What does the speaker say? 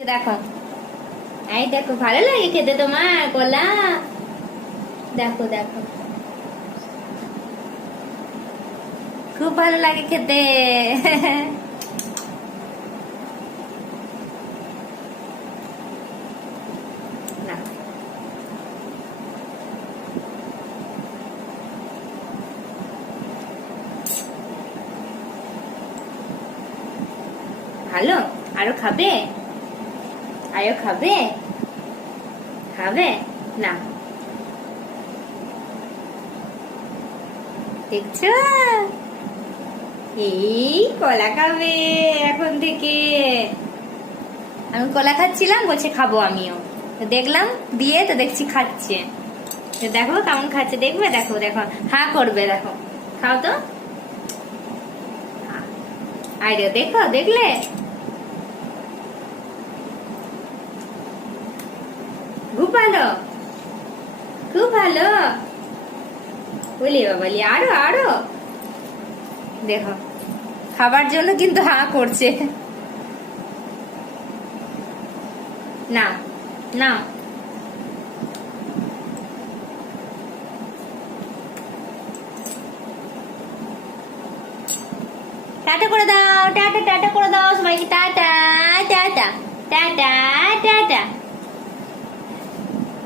দেখো, এই দেখো, ভালো লাগে খেতে তোমার কলা? দেখো দেখো, খুব ভালো লাগে খেতে। না, ভালো। আরো খাবে? আরো খাবে? খাবে না? দেখছো, এই কলা খাবে এখন থেকে। আমি কলা খাচ্ছিলাম, বলছে খাবো আমিও। তো দেখলাম দিয়ে, তো দেখছি খাচ্ছে। তো দেখো কেমন খাচ্ছে, দেখবে? দেখো দেখো, হা করবে, দেখো। খাও তো। আরে দেখো, দেখলে? খুব ভালো, খুব ভালো। বলি বাবালি, আরো আরো। দেখো, খাবার জন্য কিন্তু হা করছে। না না, টাটা করে দাও, টাটা টাটা করে দাও সবাইকে, টাটা টাটা টাটা টাটা।